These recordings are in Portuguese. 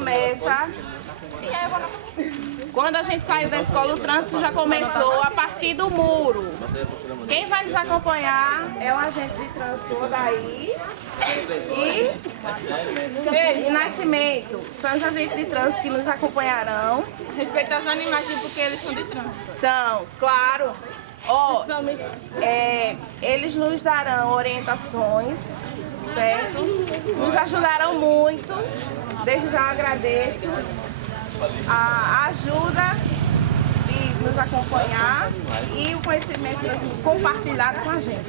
começa... Quando a gente saiu da escola, o trânsito já começou a partir do muro. Quem vai nos acompanhar é o agente de trânsito daí e Nascimento. São os agentes de trânsito que nos acompanharão. Respeito aos animais, porque eles são de trânsito. São, claro. Eles nos darão orientações, certo? Nos ajudarão muito. Desde já agradeço a ajuda de nos acompanhar e o conhecimento compartilhado com a gente.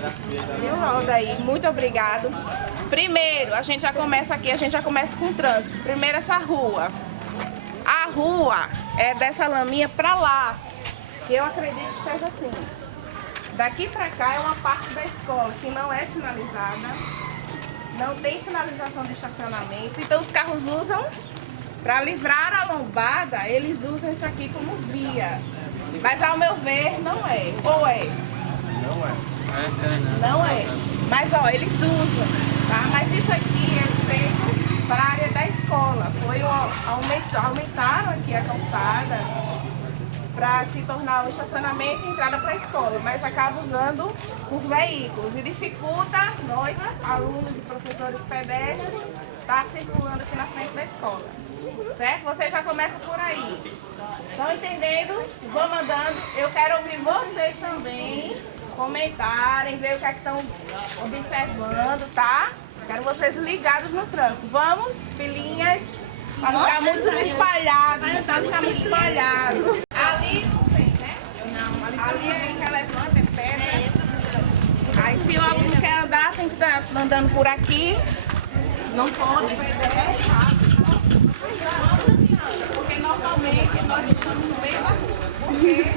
Viu, Aldair? Muito obrigado. Primeiro, a gente já começa aqui, a gente já começa com o trânsito. Primeiro, essa rua. A rua é dessa laminha pra lá, que eu acredito que seja assim. Daqui pra cá é uma parte da escola que não é sinalizada, não tem sinalização de estacionamento, então os carros usam. Para livrar a lombada, eles usam isso aqui como via. Mas ao meu ver, não é. Ou é? Não é. Não é. Mas ó, eles usam, tá? Mas isso aqui é feito para a área da escola. Aumentaram aqui a calçada para se tornar um estacionamento e entrada para a escola, mas acaba usando os veículos e dificulta nós, alunos e professores pedestres, estar circulando aqui na frente da escola. Certo? Você já começa por aí. Estão entendendo? Vou mandando. Eu quero ouvir vocês também comentarem, ver o que é que estão observando, tá? Quero vocês ligados no trânsito. Vamos, filhinhas, para não ficar muito espalhado. Para não ficar muito espalhado. Ali não tem, né? Não. Ali é que levanta, é pedra. Aí se o aluno quer andar, tem que estar andando por aqui. Não pode perder errado. Porque normalmente nós estamos no meio da rua. Porque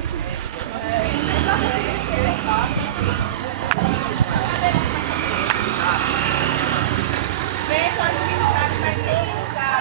vejo as dificuldades para todo lugar.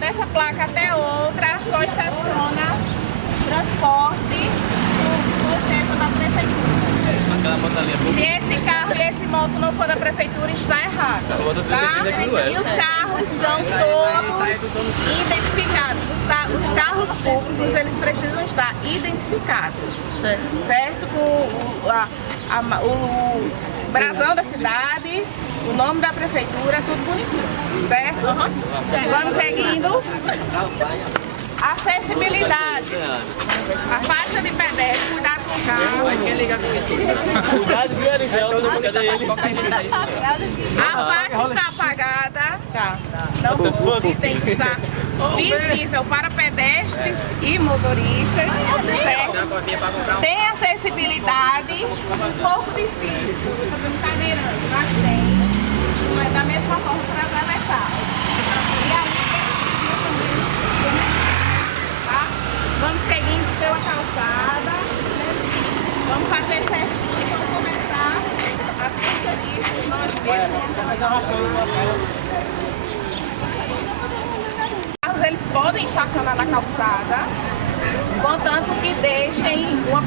Dessa placa até outra, só estaciona transporte no centro da prefeitura. Se esse carro e esse moto não for da prefeitura, está errado. Tá? E os carros são todos identificados. Os carros públicos, eles precisam estar identificados. Certo? Com o brasão da cidade, o nome da prefeitura, tudo bonitinho, certo? Vamos seguindo. Acessibilidade. A faixa de pedestre, cuidado com o carro. A faixa está apagada. Não pode, tem que estar visível para pedestres e motoristas, certo? Tem acessibilidade, um pouco difícil, cadeirante, mas tem. Não é da mesma forma para atravessar. E aí, tá? Vamos seguindo pela calçada. Vamos fazer certinho, vamos começar a conferir nós mesmos. Eles podem estacionar na calçada, contanto que deixem uma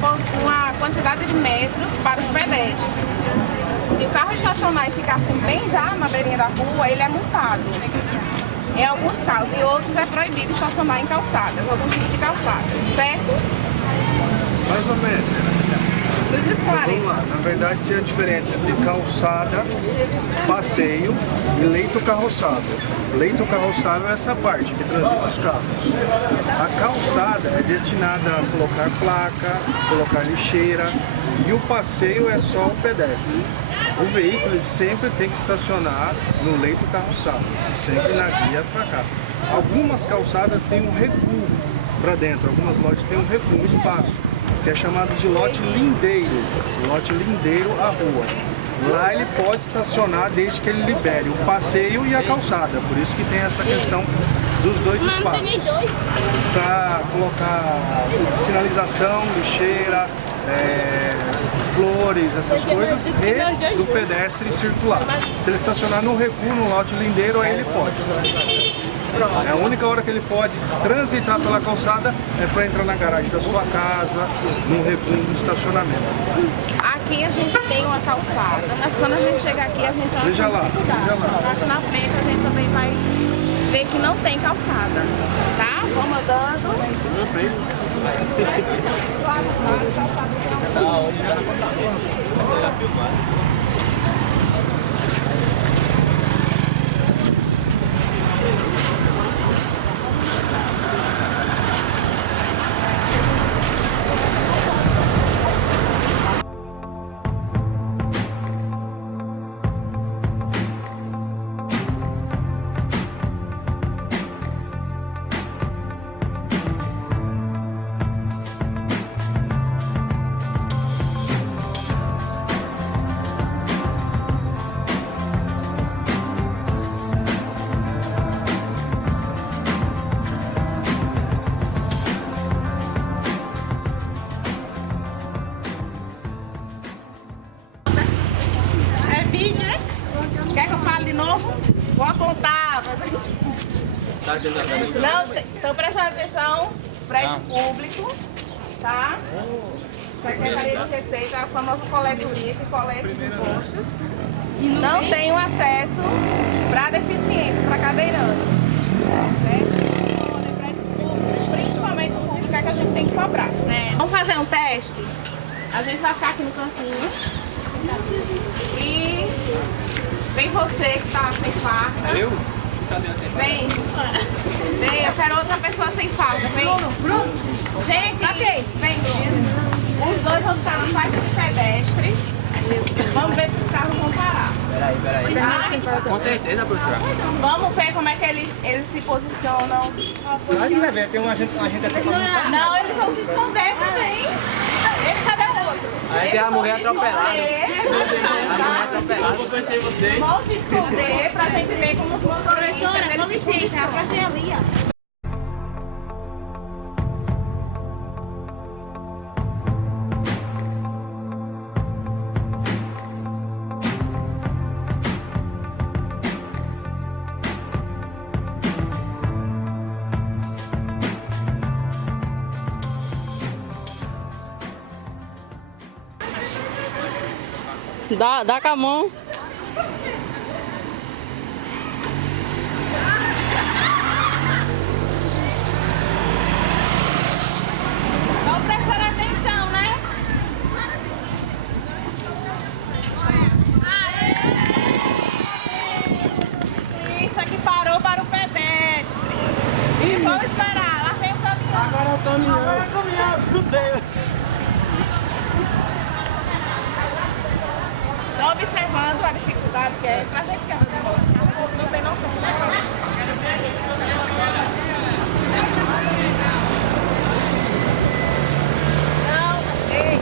quantidade de metros para os pedestres. Se o carro estacionar e ficar assim bem já na beirinha da rua, ele é multado. Em alguns casos, em outros é proibido estacionar em calçadas, alguns tipos de calçadas, certo? Mais ou menos. Nos esclareça. Vamos lá, na verdade tem a diferença entre calçada, passeio e leito carroçado. Leito carroçado é essa parte que transita os carros. A calçada é destinada a colocar placa, colocar lixeira, e o passeio é só o pedestre. O veículo ele sempre tem que estacionar no leito carroçado, sempre na via para cá. Algumas calçadas têm um recuo para dentro, algumas lojas têm um recuo, um espaço, que que é chamado de lote lindeiro. Lote lindeiro à rua. Lá ele pode estacionar desde que ele libere o passeio e a calçada. Por isso que tem essa questão dos dois espaços. Para colocar sinalização, lixeira, flores, essas coisas, e do pedestre circular. Se ele estacionar no recuo, no lote lindeiro, aí ele pode. A única hora que ele pode transitar pela calçada é para entrar na garagem da sua casa, no recuo do estacionamento. Aqui a gente tem uma calçada, mas quando a gente chega aqui a gente Veja lá, veja lá. Aqui na frente a gente também vai ver que não tem calçada, tá? Vamos andando. É vídeo, né? Quer que eu fale de novo? Vou apontar. Não, então prestando atenção, prédio público, tá? Secretaria de Receita, a famosa coletoria que coleta os impostos. Não tem o acesso para deficientes, para cadeirantes. Certo? Prédio público, principalmente o público, é que a gente tem que cobrar. Vamos fazer um teste? A gente vai ficar aqui no cantinho. E vem você que tá sem farda. Eu? Só deu sem farda. Vem, eu quero outra pessoa sem farda. Vem. Bruno. Gente, vem. Os dois vão estar na faixa de pedestres. Vamos ver se os carros vão parar. Peraí. Com certeza, professora. Vamos ver como é que eles se posicionam. Pode levar, tem um agente aqui. Não, eles vão se esconder também. Ele, cadê o outro? Aí tem a mulher atropelada. Atropelada. Eu conheci vocês. Vão se esconder pra gente ver como os motoristas eles se posicionam. Dá com a mão. Vamos prestar atenção, né? Isso aqui parou para o pedestre. E vamos esperar. Lá vem o caminhão. Agora o caminhão, fudeu. Estão observando a dificuldade que é pra gente que anda de moto. Não tem noção. Não, ei.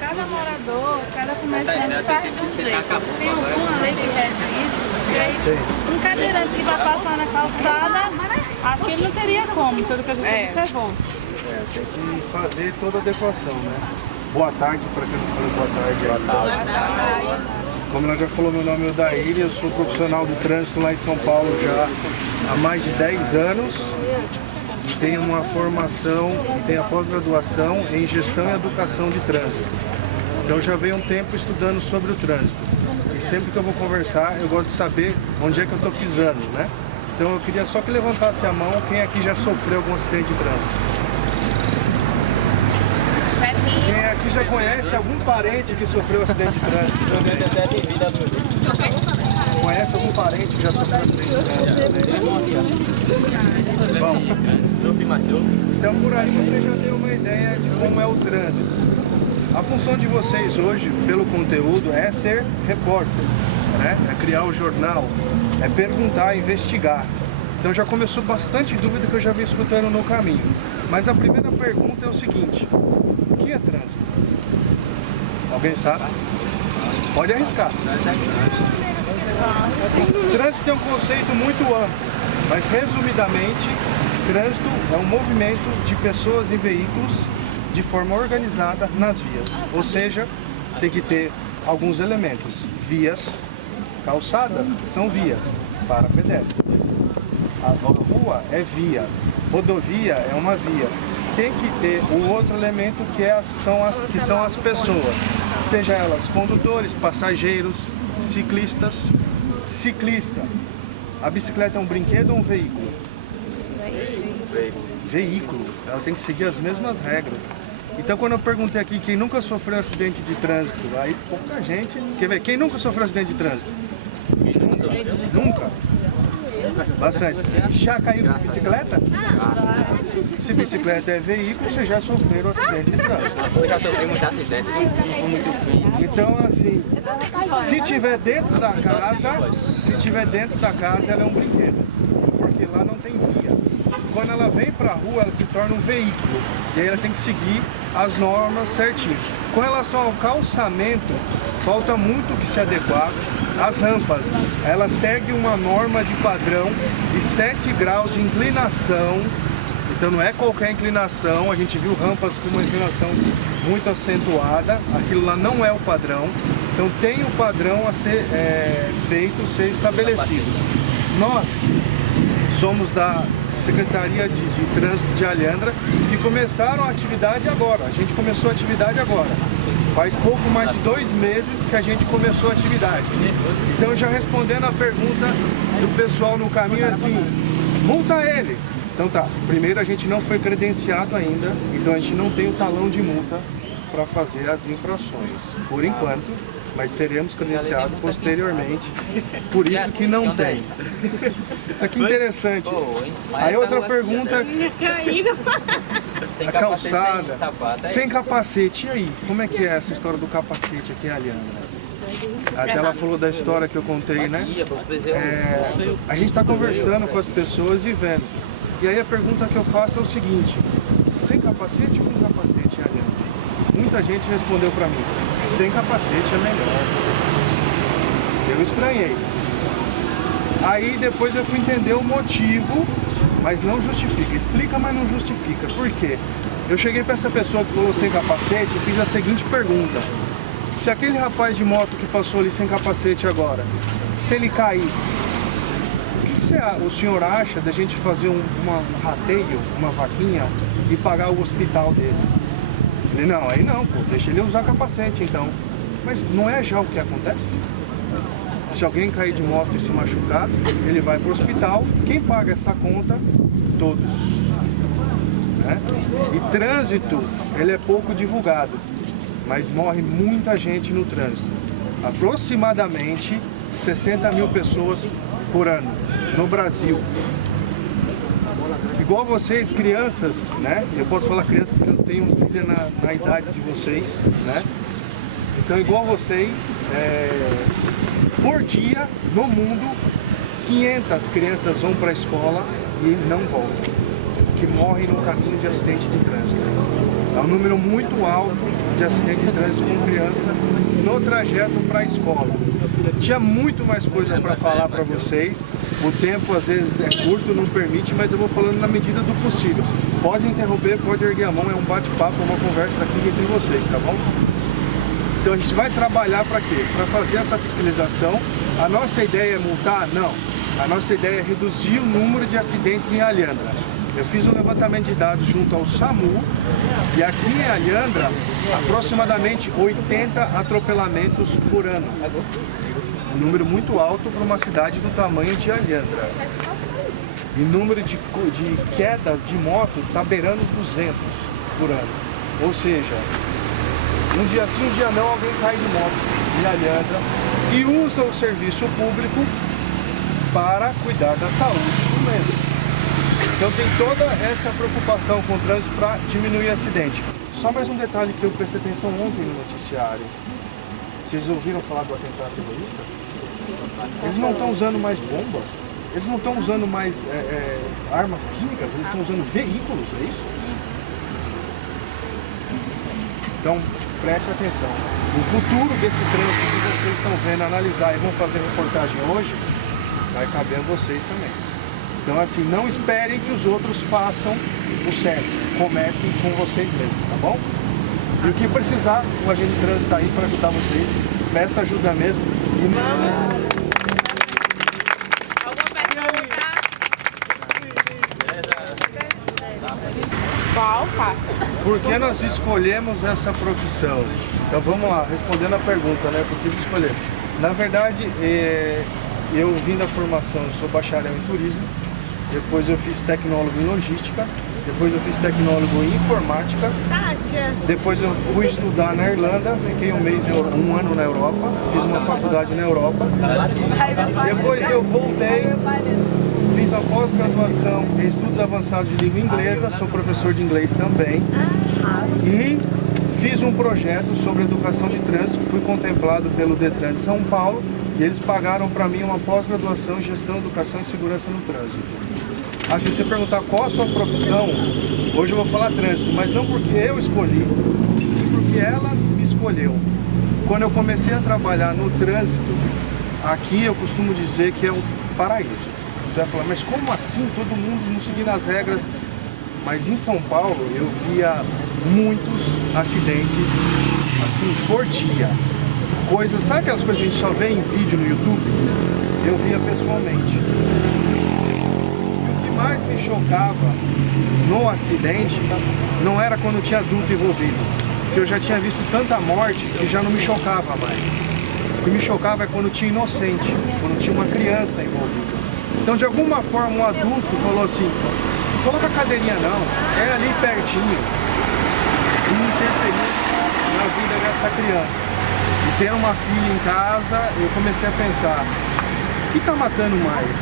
cada morador, cada comerciante faz de um jeito. Tem alguma lei que rege isso? E aí, um cadeirante que vai passar na calçada, aqui não teria como, pelo que a gente observou. Tem que fazer toda a adequação, né? Boa tarde para quem não falou boa tarde. Como ela já falou, meu nome é Odair, eu sou profissional do trânsito lá em São Paulo já há mais de 10 anos. E tenho uma formação e tenho a pós-graduação em gestão e educação de trânsito. Então já venho um tempo estudando sobre o trânsito. E sempre que eu vou conversar, eu gosto de saber onde é que eu estou pisando, né? Então eu queria só que levantasse a mão quem aqui já sofreu algum acidente de trânsito. Quem aqui já conhece algum parente que sofreu acidente de trânsito? Conhece algum parente que já sofreu acidente de trânsito? Bom, então por aí você já tem uma ideia de como é o trânsito. A função de vocês hoje, pelo conteúdo, é ser repórter, né? É criar o jornal, é perguntar, investigar. Então já começou bastante dúvida que eu já vim escutando no caminho. Mas a primeira pergunta é o seguinte: o que é trânsito? Alguém sabe? Pode arriscar. Trânsito tem um conceito muito amplo, mas resumidamente, trânsito é um movimento de pessoas e veículos de forma organizada nas vias. Ou seja, tem que ter alguns elementos. Vias, calçadas são vias para pedestres. A rua é via, rodovia é uma via. Tem que ter o outro elemento que são as pessoas, seja elas condutores, passageiros, ciclistas. Ciclista, a bicicleta é um brinquedo ou um veículo? Veículo, ela tem que seguir as mesmas regras. Então quando eu perguntei aqui quem nunca sofreu acidente de trânsito, aí pouca gente. Quer ver? Quem nunca sofreu acidente de trânsito? Nunca? Bastante. Já caiu de bicicleta? Se bicicleta é veículo, você já sofreu acidente de trânsito. Eu já sofri muito acidente, muito bem. Então assim, se tiver dentro da casa, ela é um brinquedo. Porque lá não tem via. Quando ela vem para a rua, ela se torna um veículo. E aí ela tem que seguir as normas certinho. Com relação ao calçamento, falta muito que se adequar. As rampas, ela segue uma norma de padrão de 7 graus de inclinação. Então não é qualquer inclinação, a gente viu rampas com uma inclinação muito acentuada, aquilo lá não é o padrão. Então tem o padrão a ser feito, ser estabelecido. Nós somos da Secretaria de Trânsito de Alhandra, que começaram a atividade agora. A gente começou a atividade agora. Faz pouco mais de 2 meses que a gente começou a atividade. Então, já respondendo a pergunta do pessoal no caminho, assim, multa ele. Então tá, primeiro a gente não foi credenciado ainda, então a gente não tem o talão de multa para fazer as infrações, por enquanto, mas seremos credenciados posteriormente, por isso que não tem. Que interessante. Aí outra pergunta, a calçada, sem capacete, e aí? Como é que é essa história do capacete aqui, Alhandra? Até ela falou da história que eu contei, né? A gente está conversando com as pessoas e vendo. E aí a pergunta que eu faço é o seguinte: sem capacete ou com capacete, Alhandra? Muita gente respondeu para mim, sem capacete é melhor. Eu estranhei. Aí depois eu fui entender o motivo, mas não justifica. Explica, mas não justifica. Por quê? Eu cheguei para essa pessoa que falou sem capacete e fiz a seguinte pergunta: se aquele rapaz de moto que passou ali sem capacete agora, se ele cair, o senhor acha da gente fazer um rateio, uma vaquinha e pagar o hospital dele? Ele, não, aí não, pô, deixa ele usar capacete então. Mas não é já o que acontece? Se alguém cair de moto e se machucar, ele vai para o hospital. Quem paga essa conta? Todos. Né? E trânsito, ele é pouco divulgado, mas morre muita gente no trânsito. Aproximadamente 60 mil pessoas por ano no Brasil. Igual vocês, crianças, né? Eu posso falar criança porque eu tenho filha na idade de vocês, né? Então, igual vocês, por dia, no mundo, 500 crianças vão para a escola e não voltam, que morrem no caminho de acidente de trânsito. É um número muito alto de acidente de trânsito com criança no trajeto para a escola. Tinha muito mais coisa para falar para vocês. O tempo às vezes é curto, não permite, mas eu vou falando na medida do possível. Pode interromper, pode erguer a mão, é um bate-papo, uma conversa aqui entre vocês, tá bom? Então a gente vai trabalhar para quê? Para fazer essa fiscalização. A nossa ideia é multar? Não. A nossa ideia é reduzir o número de acidentes em Alhandra. Eu fiz um levantamento de dados junto ao SAMU e aqui em Alhandra, aproximadamente 80 atropelamentos por ano. Um número muito alto para uma cidade do tamanho de Alhandra. E o número de quedas de moto está beirando os 200 por ano. Ou seja, um dia sim, um dia não, alguém cai de moto em Alhandra e usa o serviço público para cuidar da saúde do mesmo. Então tem toda essa preocupação com o trânsito para diminuir acidente. Só mais um detalhe que eu prestei atenção ontem no noticiário. Vocês ouviram falar do atentado terrorista? Eles não estão usando mais bombas, eles não estão usando mais armas químicas, eles estão usando veículos, é isso? Então, preste atenção. O futuro desse trânsito que vocês estão vendo, analisar e vão fazer reportagem hoje, vai caber a vocês também. Então, assim, não esperem que os outros façam o certo. Comecem com vocês mesmos, tá bom? E o que precisar, o agente de trânsito está aí para ajudar vocês. Peça ajuda mesmo. Qual faça? Por que nós escolhemos essa profissão? Então vamos lá, respondendo a pergunta, né? Por que escolher? Na verdade, eu vim da formação, eu sou bacharel em turismo, depois eu fiz tecnólogo em logística, depois eu fiz tecnólogo em informática, depois eu fui estudar na Irlanda, fiquei um ano na Europa, fiz uma faculdade na Europa, depois eu voltei, fiz a pós-graduação em estudos avançados de língua inglesa, sou professor de inglês também, e fiz um projeto sobre educação de trânsito, fui contemplado pelo Detran de São Paulo, e eles pagaram para mim uma pós-graduação em gestão, educação e segurança no trânsito. Assim, se você perguntar qual a sua profissão, hoje eu vou falar trânsito, mas não porque eu escolhi, sim porque ela me escolheu. Quando eu comecei a trabalhar no trânsito, aqui eu costumo dizer que é um paraíso. Você vai falar, mas como assim? Todo mundo não seguindo as regras. Mas em São Paulo eu via muitos acidentes, assim, por dia. Coisas, sabe aquelas coisas que a gente só vê em vídeo no YouTube? Eu via pessoalmente. O que mais me chocava no acidente não era quando tinha adulto envolvido, porque eu já tinha visto tanta morte que já não me chocava mais. O que me chocava é quando tinha inocente, quando tinha uma criança envolvida. Então, de alguma forma, um adulto falou assim, não coloca a cadeirinha não, é ali pertinho, e interferir na vida dessa criança. E tendo uma filha em casa, eu comecei a pensar, o que está matando mais?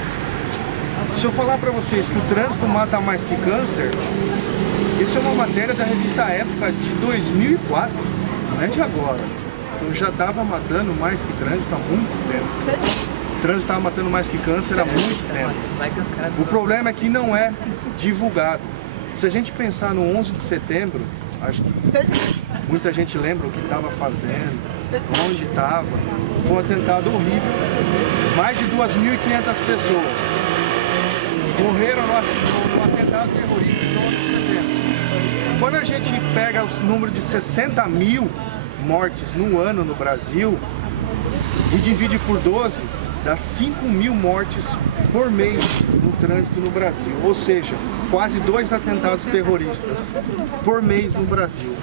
Se eu falar para vocês que o trânsito mata mais que câncer, isso é uma matéria da revista Época de 2004, não é de agora. Então já estava matando mais que trânsito há muito tempo. O trânsito estava matando mais que câncer há muito tempo. O problema é que não é divulgado. Se a gente pensar no 11 de setembro, acho que muita gente lembra o que estava fazendo, onde estava. Foi um atentado horrível. Mais de 2.500 pessoas morreram no atentado terrorista de 11 de setembro. Quando a gente pega o número de 60 mil mortes no ano no Brasil e divide por 12, dá 5.000 mortes por mês no trânsito no Brasil. Ou seja, quase 2 atentados terroristas por mês no Brasil.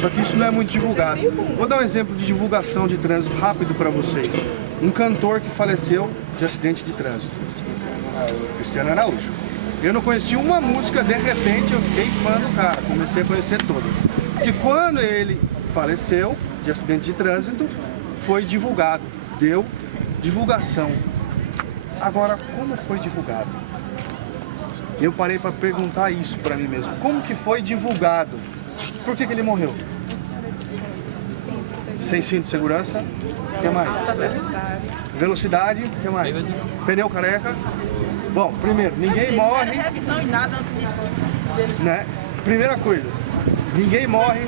Só que isso não é muito divulgado. Vou dar um exemplo de divulgação de trânsito rápido para vocês. Um cantor que faleceu de acidente de trânsito, Cristiano Araújo. Eu não conhecia uma música, de repente eu fiquei fã do cara, comecei a conhecer todas. E quando ele faleceu de acidente de trânsito, foi divulgado, deu divulgação. Agora, como foi divulgado? Eu parei para perguntar isso para mim mesmo. Como que foi divulgado? Por que ele morreu? Sem cinto de segurança? O que mais? Velocidade? O que mais? Pneu careca? Bom, primeiro, ninguém morre. Né? Primeira coisa, Ninguém morre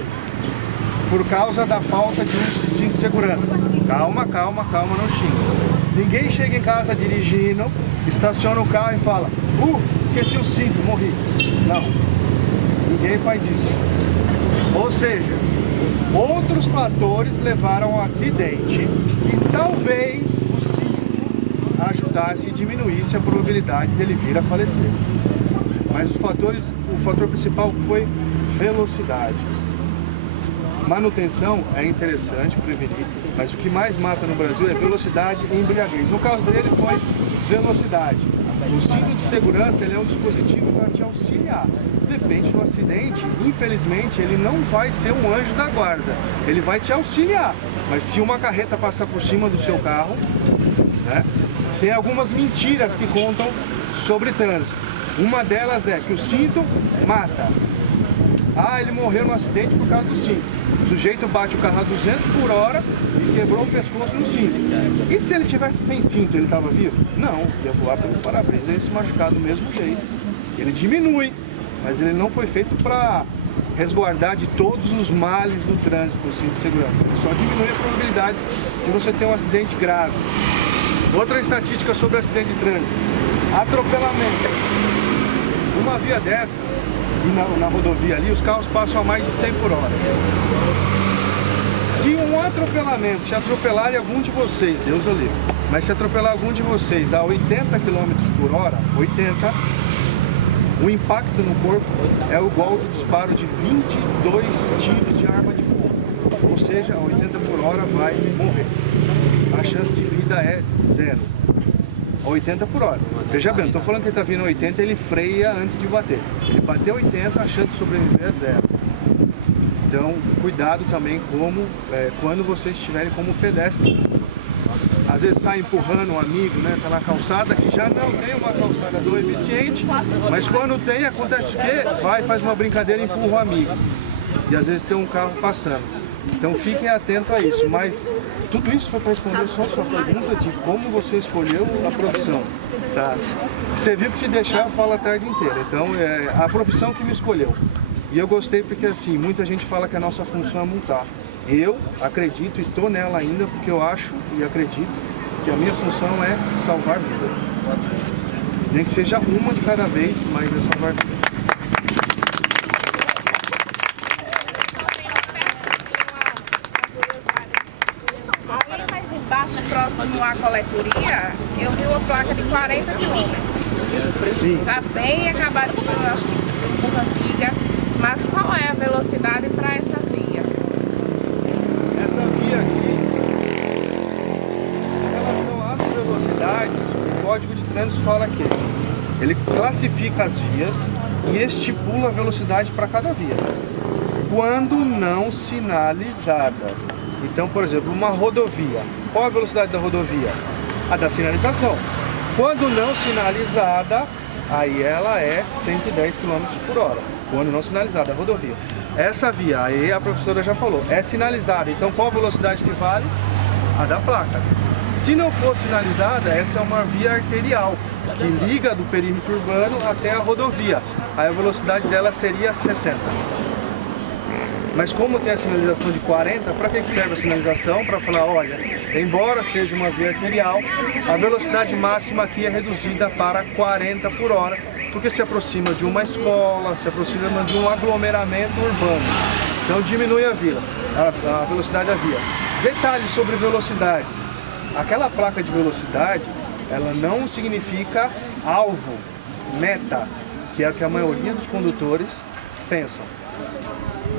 por causa da falta de uso de cinto de segurança. Calma, calma, calma, não xinga. Ninguém chega em casa dirigindo, estaciona o carro e fala: esqueci o cinto, morri. Não, ninguém faz isso. Ou seja, outros fatores levaram ao acidente que talvez o cinto ajudasse e diminuísse a probabilidade dele vir a falecer. Mas o fator principal foi velocidade. Manutenção é interessante prevenir, mas o que mais mata no Brasil é velocidade e embriaguez. No caso dele foi velocidade. O cinto de segurança ele é um dispositivo para te auxiliar. Depende do acidente, infelizmente ele não vai ser um anjo da guarda, ele vai te auxiliar. Mas se uma carreta passar por cima do seu carro, né, tem algumas mentiras que contam sobre trânsito. Uma delas é que o cinto mata. Ele morreu no acidente por causa do cinto. O sujeito bate o carro a 200 por hora e quebrou o pescoço no cinto. E se ele tivesse sem cinto, ele estava vivo? Não, ia voar pelo para-brisa e ia se machucar do mesmo jeito. Ele diminui, mas ele não foi feito para resguardar de todos os males do trânsito, o cinto de segurança. Ele só diminui a probabilidade de você ter um acidente grave. Outra estatística sobre acidente de trânsito: atropelamento. Uma via dessa, e na rodovia ali, os carros passam a mais de 100 por hora. Se um atropelamento, se atropelarem algum de vocês, Deus o livre, mas se atropelar algum de vocês a 80 km por hora, 80, o impacto no corpo é igual ao disparo de 22 tiros de arma de fogo. Ou seja, a 80 por hora vai morrer. A chance de vida é zero. A 80 por hora. Veja bem, não estou falando que ele está vindo a 80, ele freia antes de bater. Ele bateu 80, a chance de sobreviver é zero. Então, cuidado também quando vocês estiverem como pedestre. Às vezes sai empurrando um amigo, né? Tá na calçada, que já não tem uma calçada tão eficiente, mas quando tem, acontece o quê? Faz uma brincadeira e empurra o amigo. E às vezes tem um carro passando. Então fiquem atentos a isso. Mas tudo isso foi para responder só a sua pergunta de como você escolheu a profissão. Tá? Você viu que se deixar, fala a tarde inteira. Então é a profissão que me escolheu. E eu gostei porque assim, muita gente fala que a nossa função é multar. Eu acredito e estou nela ainda porque eu acho e acredito que a minha função é salvar vidas. Nem que seja uma de cada vez, mas é salvar vidas. Ali mais embaixo, próximo à coletoria, eu vi uma placa de 40 km. Sim. Já bem acabada, eu acho que um pouco antiga. Mas qual é a velocidade para essa via? Essa via aqui, em relação às velocidades, o Código de Trânsito fala que ele classifica as vias e estipula a velocidade para cada via, quando não sinalizada. Então, por exemplo, uma rodovia, qual a velocidade da rodovia? A da sinalização. Quando não sinalizada, aí ela é 110 km por hora. Quando não sinalizada, a rodovia. Essa via, aí a professora já falou, é sinalizada. Então qual a velocidade que vale? A da placa. Se não for sinalizada, essa é uma via arterial, que liga do perímetro urbano até a rodovia. Aí a velocidade dela seria 60. Mas como tem a sinalização de 40, para que serve a sinalização? Para falar, olha, embora seja uma via arterial, a velocidade máxima aqui é reduzida para 40 por hora, porque se aproxima de uma escola, se aproxima de um aglomeramento urbano. Então diminui a velocidade da via. Detalhe sobre velocidade. Aquela placa de velocidade, ela não significa alvo, meta, que é o que a maioria dos condutores pensam.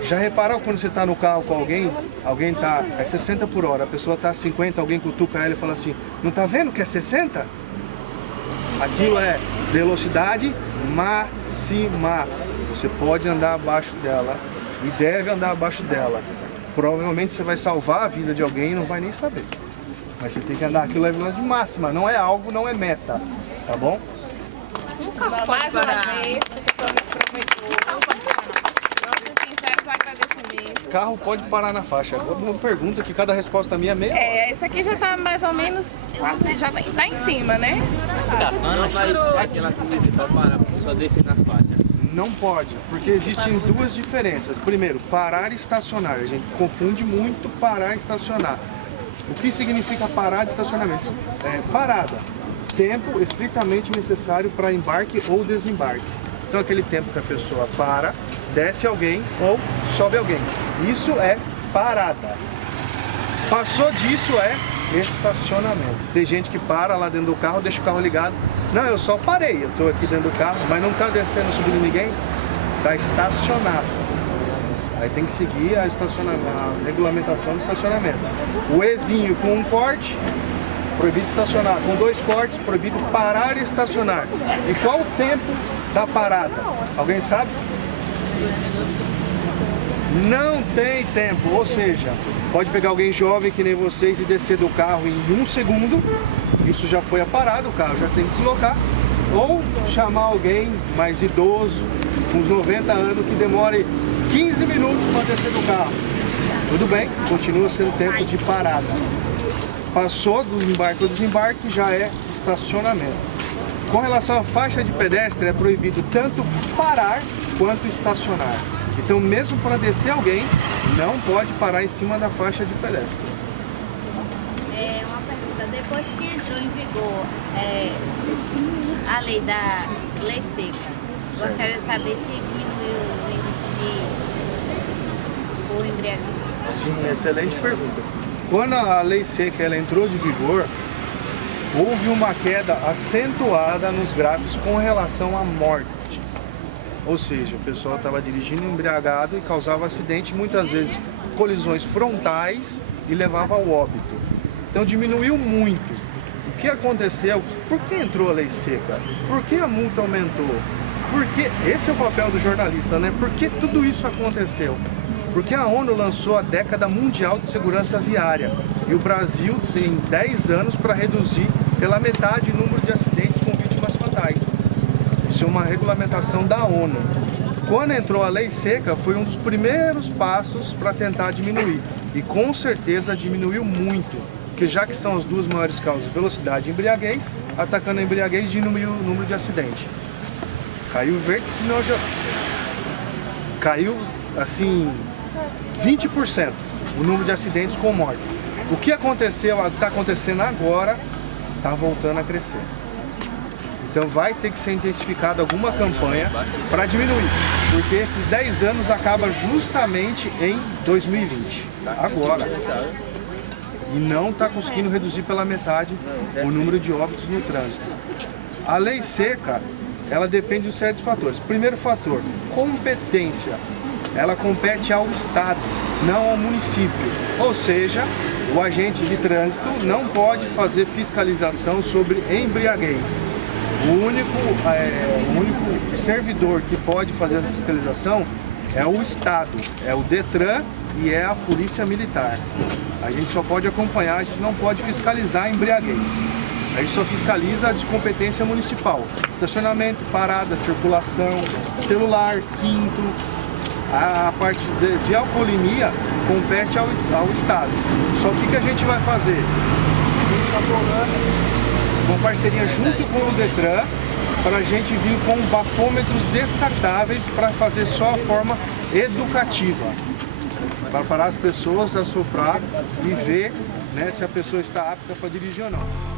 Já repararam quando você está no carro com alguém está a 60 por hora, a pessoa está a 50, alguém cutuca ela e fala assim, não está vendo que é 60? Aquilo é velocidade máxima. Você pode andar abaixo dela e deve andar abaixo dela. Provavelmente você vai salvar a vida de alguém e não vai nem saber. Mas você tem que andar, aquilo é velocidade máxima, não é alvo, não é meta, tá bom? Mais uma vez, foi muito proveitoso. Nossos sinceros agradecimentos. Carro pode parar na faixa. Agora uma pergunta que cada resposta minha é meia hora. Esse aqui já está mais ou menos, quase, já tá em cima, né? Aquela que para para a pessoa descer na faixa. Não pode, porque existem duas diferenças. Primeiro, parar e estacionar. A gente confunde muito parar e estacionar. O que significa parar de estacionamento? Parada. Tempo estritamente necessário para embarque ou desembarque. Então, aquele tempo que a pessoa para, desce alguém ou sobe alguém. Isso é parada. Passou disso é estacionamento. Tem gente que para lá dentro do carro, deixa o carro ligado. Não, eu só parei, eu estou aqui dentro do carro, mas não está descendo, subindo ninguém. Está estacionado. Aí tem que seguir a regulamentação do estacionamento. O Ezinho com um corte, proibido estacionar. Com 2 cortes, proibido parar e estacionar. E qual o tempo da parada? Alguém sabe? Não tem tempo, ou seja, pode pegar alguém jovem que nem vocês e descer do carro em 1 segundo, isso já foi a parada, o carro já tem que deslocar, ou chamar alguém mais idoso, com uns 90 anos, que demore 15 minutos para descer do carro. Tudo bem, continua sendo tempo de parada. Passou do embarque ao desembarque, já é estacionamento. Com relação à faixa de pedestre, é proibido tanto parar quanto estacionar. Então, mesmo para descer alguém, não pode parar em cima da faixa de pedestre. Uma pergunta, depois que entrou em vigor a lei da lei seca, gostaria de saber se diminuiu o índice por embriaguez. Sim, excelente pergunta. Quando a lei seca ela entrou de vigor, houve uma queda acentuada nos gráficos com relação a mortes. Ou seja, o pessoal estava dirigindo embriagado e causava acidente, muitas vezes colisões frontais e levava ao óbito. Então diminuiu muito. O que aconteceu? Por que entrou a lei seca? Por que a multa aumentou? Porque esse é o papel do jornalista, né? Por que tudo isso aconteceu? Porque a ONU lançou a Década Mundial de Segurança Viária e o Brasil tem 10 anos para reduzir pela metade o número de acidentes com vítimas fatais. Isso é uma regulamentação da ONU. Quando entrou a lei seca, foi um dos primeiros passos para tentar diminuir. E com certeza diminuiu muito, porque já que são as duas maiores causas, velocidade e embriaguez, atacando a embriaguez diminuiu o número de acidentes. Caiu assim 20% o número de acidentes com mortes. O que aconteceu, está acontecendo agora, está voltando a crescer. Então vai ter que ser intensificada alguma campanha para diminuir, porque esses 10 anos acabam justamente em 2020, agora. E não está conseguindo reduzir pela metade o número de óbitos no trânsito. A lei seca, ela depende de certos fatores. Primeiro fator, competência. Ela compete ao Estado, não ao município. Ou seja, o agente de trânsito não pode fazer fiscalização sobre embriaguez. O único servidor que pode fazer a fiscalização é o Estado, é o Detran e é a Polícia Militar. A gente só pode acompanhar, a gente não pode fiscalizar a embriaguez. A gente só fiscaliza a descompetência municipal. Estacionamento, parada, circulação, celular, cinto. A parte de alcoolemia compete ao Estado. Só que a gente vai fazer? A gente está programando uma parceria junto com o Detran para a gente vir com bafômetros descartáveis para fazer só a forma educativa. Para parar as pessoas a soprar e ver, né, se a pessoa está apta para dirigir ou não.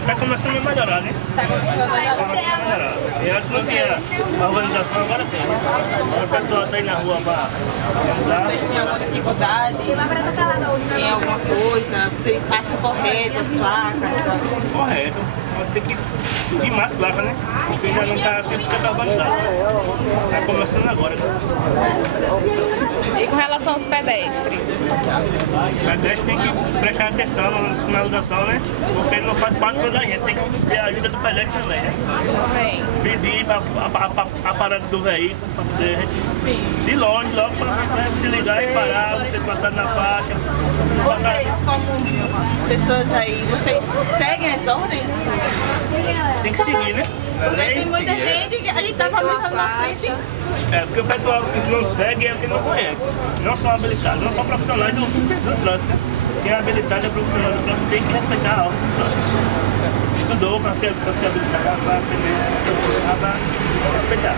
Está começando a melhorar, né? Está começando a melhorar. E antes não tinha a organização, agora tem. O pessoal está aí na rua para organizar. Vocês têm alguma dificuldade em alguma coisa? vocês acham correto as placas? Correto. Tem que ir mais placas, né? Porque já não está 100% urbanizado. Está começando agora, né? E com relação aos pedestres? O pedestre tem que prestar atenção na sinalização, né? Porque ele não faz parte só da gente, tem que ter a ajuda do pedestre também, né? Também. Pedir a parada do veículo para poder de longe, logo para se ligar e parar, você passar na faixa. Vocês, como pessoas aí, vocês seguem as ordens? Tem que seguir, né? Porque tem muita gente que a gente tá começando na frente. É, porque o pessoal que não segue é o que não conhece. Não são habilitados, não são profissionais do trânsito, né? Quem é habilitado é profissional do trânsito, tem que respeitar a ordem do trânsito. Estudou para ser habilitado, para aprender para respeitar.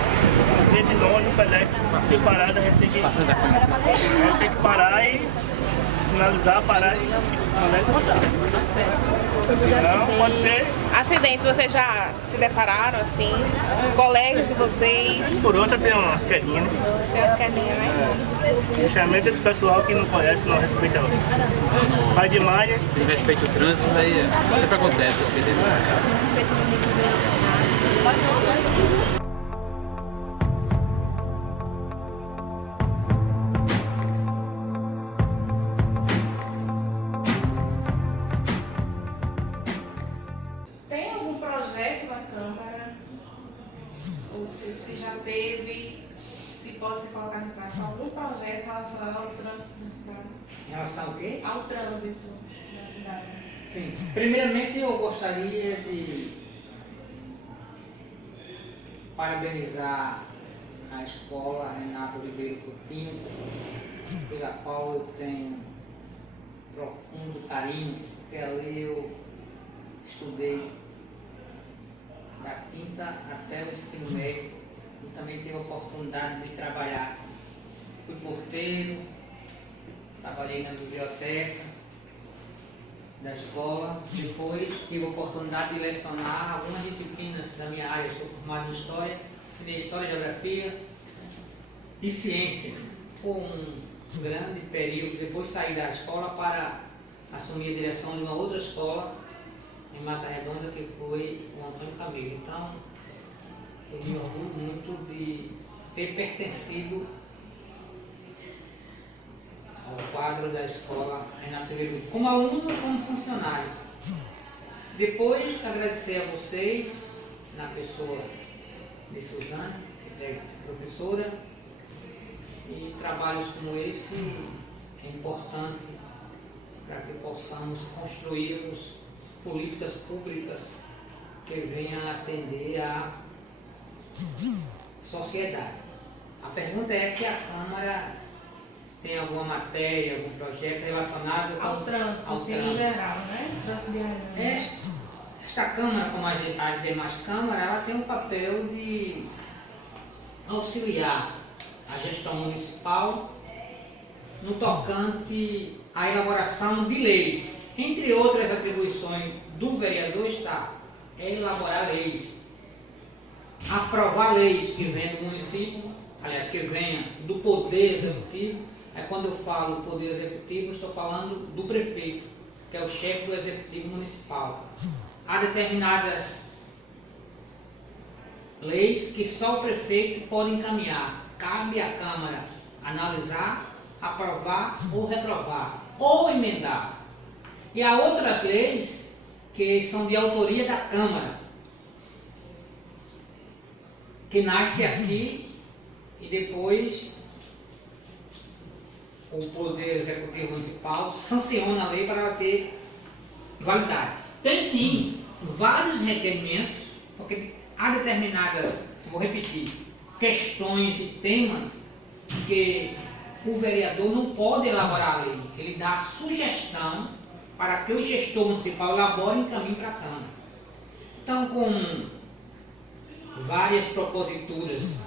Porque de longe, o pedestre, de parada, a gente tem que parar e sinalizar, parar e mandar ele passar. Não, pode ser. Acidentes, vocês já se depararam assim? Colegas de vocês? Por outra tem umas quedinhas, né? Tem umas quedinhas, né? Justamente esse pessoal que não conhece, não respeita. Vai demais, né? Tem respeito ao trânsito, aí sempre acontece. Tem algum projeto na Câmara? Ou se já teve, se pode ser colocado em prática algum projeto relacionado ao trânsito da cidade? Em relação ao quê? Ao trânsito da cidade. Sim. Primeiramente, eu gostaria de parabenizar a escola Renato Oliveira Coutinho, pela qual eu tenho profundo carinho, porque ali eu estudei da quinta até o ensino médio e também tive a oportunidade de trabalhar. Fui porteiro, trabalhei na biblioteca da escola, depois tive a oportunidade de lecionar algumas disciplinas da minha área. Sou formado em História, estudei História, Geografia e Ciências por um grande período. Depois saí da escola para assumir a direção de uma outra escola em Mata Redonda, que foi o Antônio Camilo. Então, eu me orgulho muito de ter pertencido ao quadro da escola Renato Oliveira, como aluno e como funcionário. Depois, agradecer a vocês, na pessoa de Suzane, que é professora, e trabalhos como esse é importante para que possamos construirmos políticas públicas que venham a atender à sociedade. A pergunta é se a Câmara tem alguma matéria, algum projeto relacionado Ao trânsito, ao assim, trânsito. em geral, né? Trânsito diariamente. Esta Câmara, como as demais câmaras, ela tem um papel de auxiliar a gestão municipal no tocante à elaboração de leis. Entre outras atribuições do vereador está elaborar leis, aprovar leis que venham do município, aliás, que venham do Poder Executivo. Quando eu falo Poder Executivo, eu estou falando do prefeito, que é o chefe do Executivo Municipal. Há determinadas leis que só o prefeito pode encaminhar. Cabe à Câmara analisar, aprovar ou reprovar, ou emendar. E há outras leis que são de autoria da Câmara, que nasce aqui e depois o Poder Executivo Municipal sanciona a lei para ela ter validade. Tem sim vários requerimentos, porque há determinadas, vou repetir, questões e temas que o vereador não pode elaborar a lei. Ele dá a sugestão para que o gestor municipal elabore e encaminhe para a Câmara. Então, com várias proposituras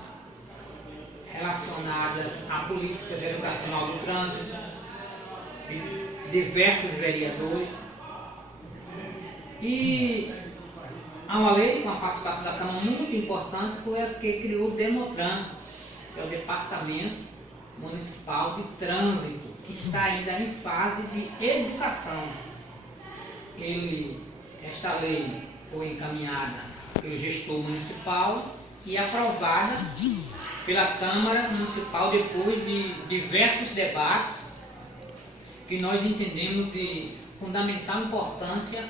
relacionadas a políticas educacional do trânsito, de diversos vereadores, e há uma lei com a participação da Câmara muito importante, que criou o Demotran, que é o Departamento Municipal de Trânsito, que está ainda em fase de educação. esta lei foi encaminhada pelo gestor municipal e aprovada pela Câmara Municipal depois de diversos debates que nós entendemos de fundamental importância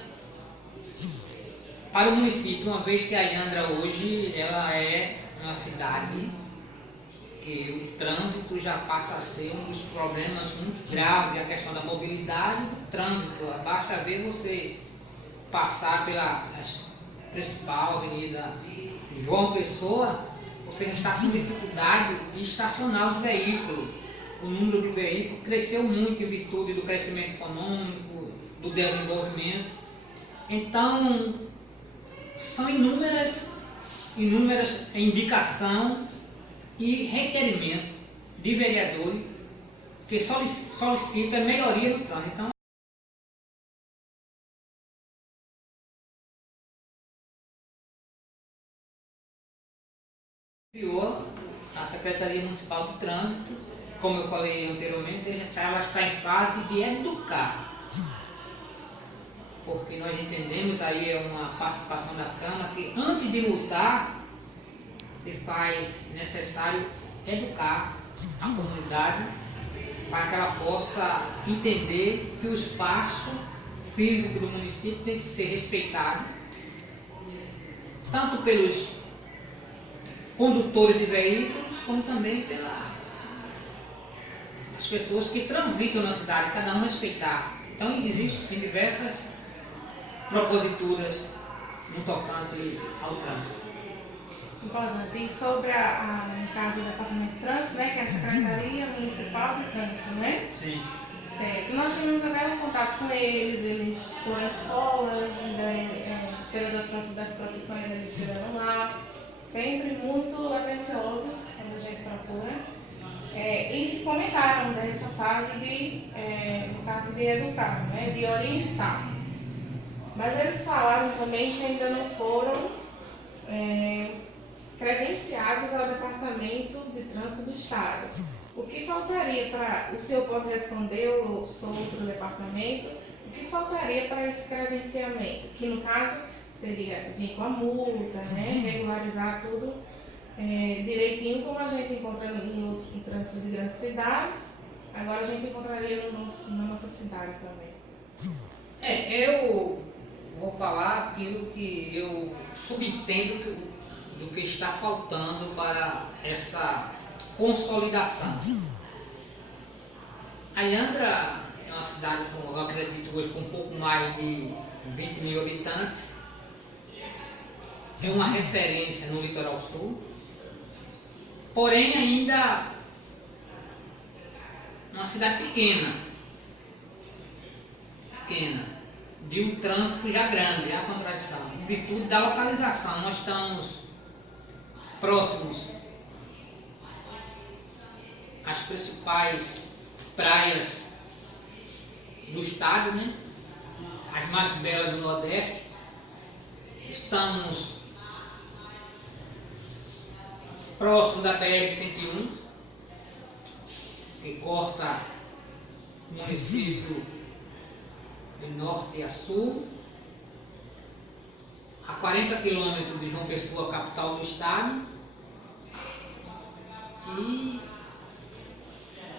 para o município, uma vez que a Iandra hoje ela é uma cidade que o trânsito já passa a ser um dos problemas muito graves, a questão da mobilidade do trânsito. Basta ver você passar pela principal avenida João Pessoa, você já está com dificuldade de estacionar os veículos. O número de veículos cresceu muito em virtude do crescimento econômico, do desenvolvimento. Então, são inúmeras indicações e requerimento de vereadores que solicitam melhoria no trânsito. Então, a Secretaria Municipal do Trânsito, como eu falei anteriormente, ela está em fase de educar. Porque nós entendemos, aí é uma participação da Câmara, que antes de multar, se faz necessário educar a comunidade para que ela possa entender que o espaço físico do município tem que ser respeitado, tanto pelos condutores de veículos, como também pelas pessoas que transitam na cidade, cada um respeitar. Então existem sim diversas proposituras no tocante ao trânsito. Importante. E sobre no caso do Departamento de Trânsito, né, que é a Secretaria Municipal de Trânsito, né? Sim. Certo. Nós tivemos até um contato com eles foram à escola, Feira das Profissões, eles estiveram lá, sempre muito atenciosos, quando a gente procura. E comentaram dessa fase no caso de educar, né, de orientar. Mas eles falaram também que ainda não foram credenciados ao Departamento de Trânsito do Estado. O que faltaria para... O senhor pode responder, eu sou outro departamento. O que faltaria para esse credenciamento? Que no caso seria vir com a multa, né, regularizar tudo direitinho, como a gente encontra em trânsito de grandes cidades. Agora a gente encontraria na nossa cidade também. Eu vou falar aquilo que eu subentendo do que está faltando para essa consolidação. A Iandra é uma cidade, eu acredito hoje, com um pouco mais de 20 mil habitantes. É uma referência no litoral sul, porém ainda uma cidade pequena, de um trânsito já grande, é a contradição, em virtude da localização. Nós estamos próximos às principais praias do estado, né? As mais belas do Nordeste. Estamos próximo da BR-101, que corta o município de norte a sul, a 40 quilômetros de João Pessoa, capital do estado, e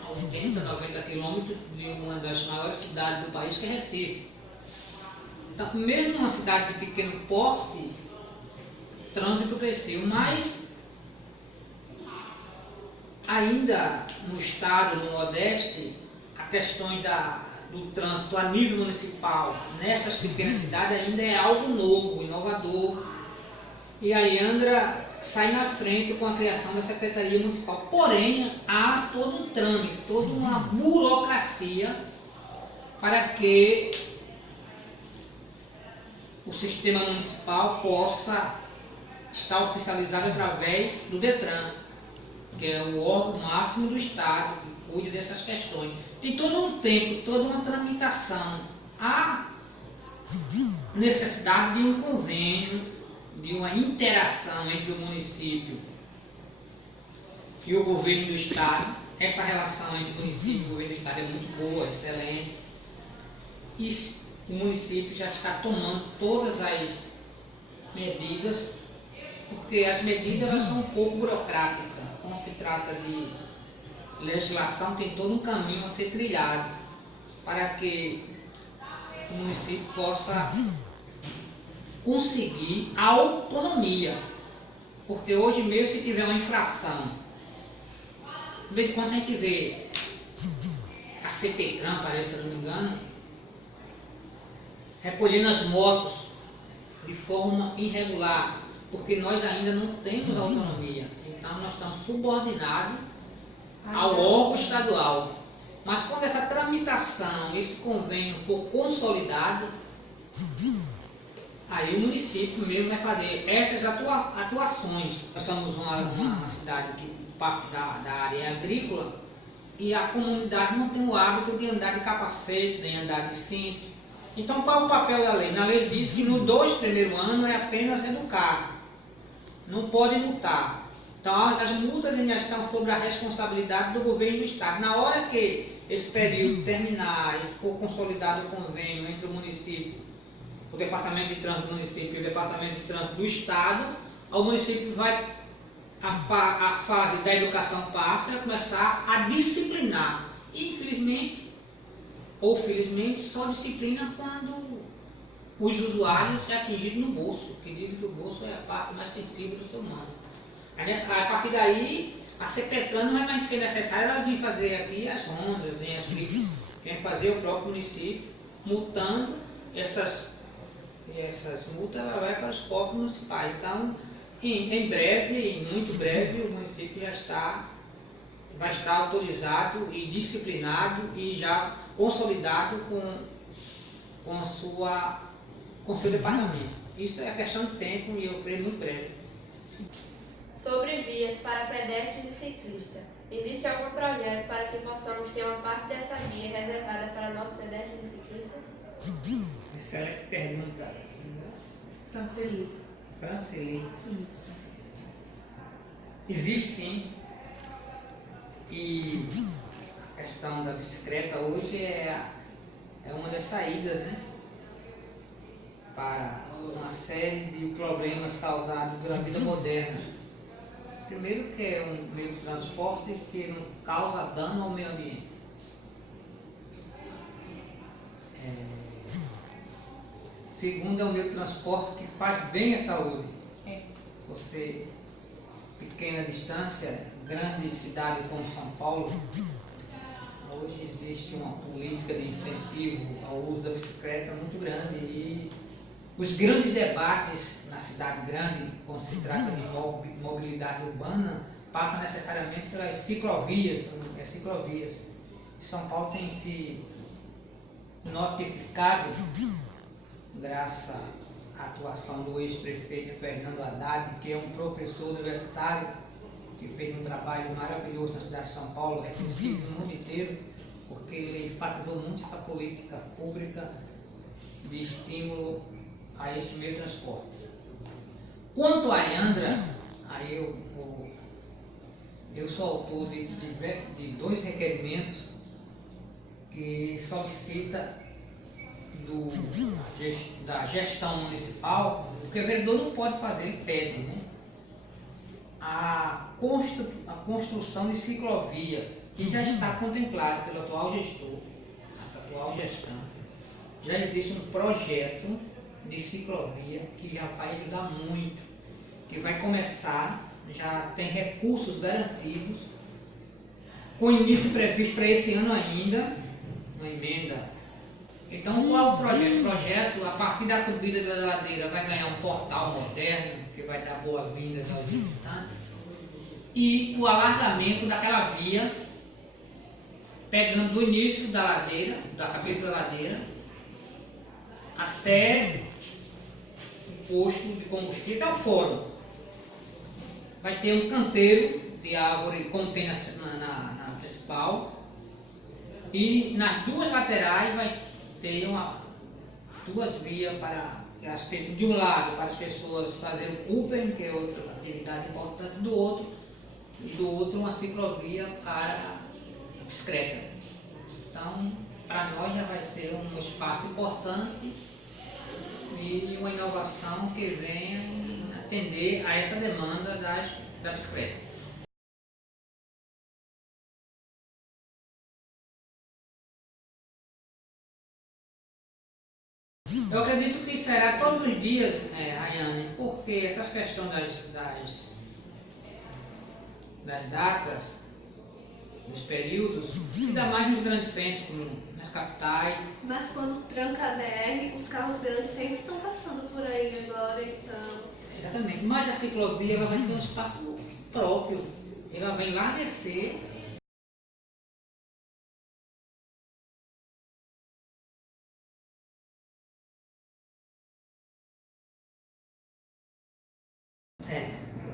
a 80, 90 quilômetros de uma das maiores cidades do país, que é Recife. Então, mesmo uma cidade de pequeno porte, o trânsito cresceu, mas ainda no estado, no Nordeste, a questão do trânsito a nível municipal nessas pequenas cidades ainda é algo novo, inovador, e a Iandra sai na frente com a criação da Secretaria Municipal. Porém, há todo um trâmite, toda uma burocracia para que o sistema municipal possa estar oficializado através do DETRAN, que é o órgão máximo do Estado que cuida dessas questões. Tem todo um tempo, toda uma tramitação. Há necessidade de um convênio, de uma interação entre o município e o governo do Estado. Essa relação entre o município e o governo do Estado é muito boa, excelente. E o município já está tomando todas as medidas, porque as medidas elas são um pouco burocráticas. Quando se trata de legislação, tem todo um caminho a ser trilhado para que o município possa conseguir a autonomia. Porque hoje mesmo, se tiver uma infração, de vez em quando a gente vê a CPTRAN, parece, se eu não me engano, recolhendo as motos de forma irregular, porque nós ainda não temos autonomia. Então nós estamos subordinados ao órgão estadual. Mas quando essa tramitação, esse convênio for consolidado, aí o município mesmo vai fazer essas atuações. Nós somos uma cidade que parte da área agrícola e a comunidade não tem o hábito de andar de capacete, nem andar de cinto. Então qual é o papel da lei? Na lei diz que nos 2 primeiros anos é apenas educar, não pode multar. Então as multas ainda estão sobre a responsabilidade do governo do estado. Na hora que esse período terminar e for consolidado o convênio entre o município, o departamento de trânsito do município e o departamento de trânsito do estado, o município vai, a fase da educação passa e começar a disciplinar. E infelizmente, ou felizmente, só disciplina quando os usuários é atingido no bolso, que dizem que o bolso é a parte mais sensível do ser humano. A partir daí, a CPTRAN não vai mais ser necessária, ela vem fazer aqui as rondas, vem as trips, vem fazer o próprio município, multando essas multas, ela vai para os cofres municipais. Então, em breve, muito breve, o município vai estar autorizado e disciplinado e já consolidado com seu departamento. Isso é questão de tempo e eu creio muito breve. Sobre vias para pedestres e ciclistas. Existe algum projeto para que possamos ter uma parte dessa via reservada para nossos pedestres e ciclistas? Excelente pergunta. Francelino. Francelino. Isso. Existe sim. E a questão da bicicleta hoje é uma das saídas, né, para uma série de problemas causados pela vida moderna. Primeiro, que é um meio de transporte que não causa dano ao meio ambiente. Segundo, é um meio de transporte que faz bem à saúde. Você, pequena distância, grande cidade como São Paulo, hoje existe uma política de incentivo ao uso da bicicleta muito grande e os grandes debates na cidade grande, quando se trata de mobilidade urbana, passam necessariamente pelas ciclovias. São Paulo tem se notificado, graças à atuação do ex-prefeito Fernando Haddad, que é um professor universitário, que fez um trabalho maravilhoso na cidade de São Paulo, reconhecido no mundo inteiro, porque ele enfatizou muito essa política pública de estímulo a este meio de transporte. Quanto à Anhandra, aí eu sou autor de 2 requerimentos que solicita da gestão municipal, porque o vereador não pode fazer, ele pede, né, a construção de ciclovias, que já está contemplado pelo atual gestor, essa atual gestão. Já existe um projeto de ciclovia que já vai ajudar muito, que vai começar, já tem recursos garantidos, com início previsto para esse ano ainda, uma emenda. Então, qual é o projeto? O projeto, a partir da subida da ladeira, vai ganhar um portal moderno, que vai dar boas-vindas aos visitantes, e o alargamento daquela via, pegando do início da ladeira, da cabeça da ladeira, até o posto de combustível, até o fórum. Vai ter um canteiro de árvore, como tem na principal, e nas 2 laterais vai ter 2 vias para, de um lado, para as pessoas fazerem o Cooper, que é outra atividade importante, do outro uma ciclovia para bicicleta. Então, para nós já vai ser um espaço importante e uma inovação que venha atender a essa demanda da bicicleta. Eu acredito que será todos os dias, Rayane, porque essas questões das datas, dos períodos, ainda mais nos grandes centros, como nas capitais. Mas quando tranca a BR, os carros grandes sempre estão passando por aí agora, então... Exatamente, mas a ciclovia ela vai ter um espaço próprio, ela vai enlarguecer.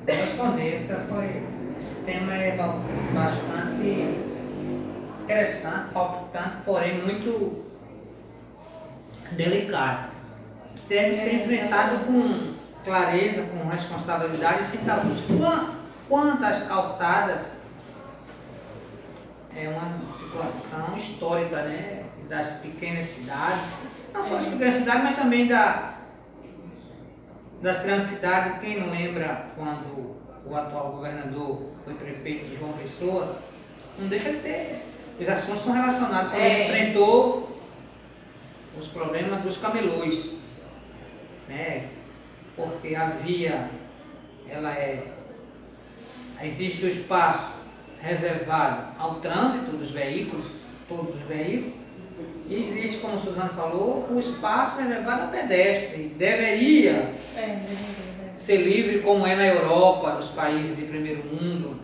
Responder, esse tema é bastante interessante, palpitante, porém muito delicado. Deve ser enfrentado com clareza, com responsabilidade e sem tabus. Quanto às calçadas, é uma situação histórica, né, das pequenas cidades, não só das pequenas cidades, mas também das grandes cidades. Quem não lembra quando o atual governador foi prefeito de João Pessoa, não deixa de ter. Os assuntos são relacionados, quando ele enfrentou os problemas dos camelôs, né? Porque a via, existe o espaço reservado ao trânsito dos veículos, todos os veículos, e existe, como a Suzana falou, o espaço reservado ao pedestre. Deveria ser livre como é na Europa, nos países de primeiro mundo,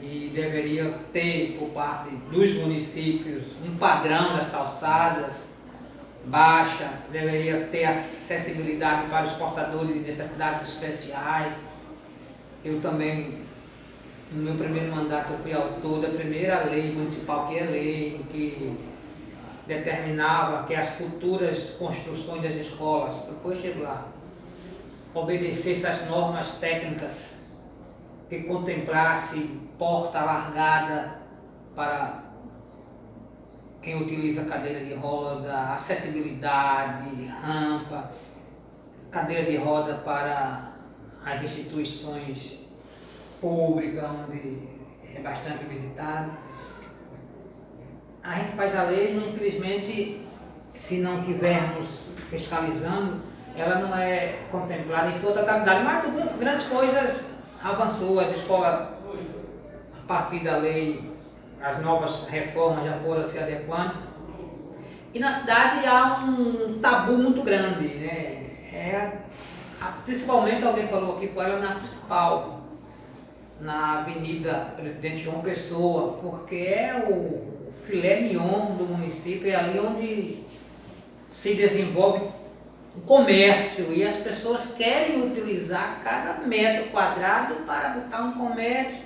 e deveria ter, por parte dos municípios, um padrão das calçadas baixa, deveria ter acessibilidade para os portadores de necessidades especiais. Eu também, no meu primeiro mandato, eu fui autor da primeira lei municipal, que determinava que as futuras construções das escolas, depois chego lá, obedecesse às normas técnicas que contemplasse porta alargada para quem utiliza cadeira de roda, acessibilidade, rampa, cadeira de roda para as instituições públicas, onde é bastante visitado. A gente faz a lei, mas infelizmente, se não tivermos fiscalizando, ela não é contemplada em sua totalidade. Mas grandes coisas avançou, as escolas, a partir da lei, as novas reformas já foram se adequando. E na cidade há um tabu muito grande, né? Principalmente, alguém falou aqui com ela, na principal, na Avenida Presidente João Pessoa, porque é o filé mignon do município, é ali onde se desenvolve o comércio e as pessoas querem utilizar cada metro quadrado para botar um comércio.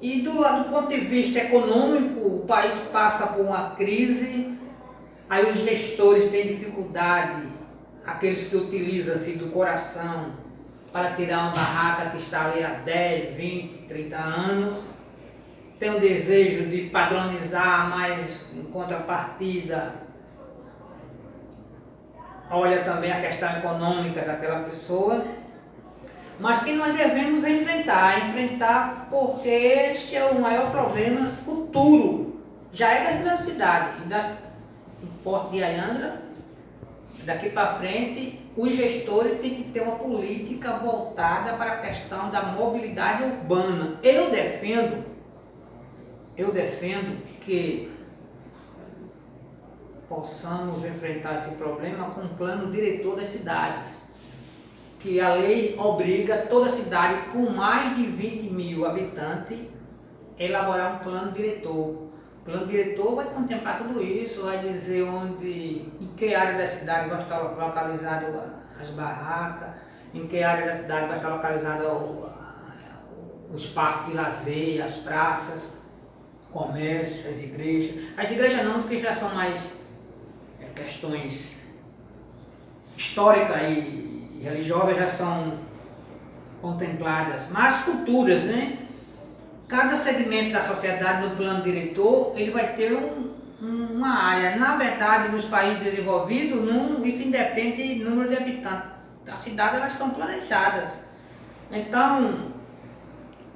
E do ponto de vista econômico, o país passa por uma crise, aí os gestores têm dificuldade, aqueles que utilizam-se do coração para tirar uma barraca que está ali há 10, 20, 30 anos, tem o desejo de padronizar, mas em contrapartida olha também a questão econômica daquela pessoa, mas que nós devemos enfrentar porque este é o maior problema futuro, já é das grandes cidades, do Porto de Ayandra, daqui para frente, os gestores têm que ter uma política voltada para a questão da mobilidade urbana. Eu defendo que possamos enfrentar esse problema com um plano diretor das cidades, que a lei obriga toda cidade com mais de 20 mil habitantes a elaborar um plano diretor. O plano diretor vai contemplar tudo isso, vai dizer em que área da cidade vai estar localizado as barracas, em que área da cidade vai estar localizado o espaço de lazer, as praças, comércio, as igrejas. As igrejas não, porque já são mais questões históricas e religiosas, já são contempladas, mas futuras, né? Cada segmento da sociedade no plano diretor, ele vai ter uma área. Na verdade, nos países desenvolvidos, isso independe do número de habitantes. As cidades, elas são planejadas. Então,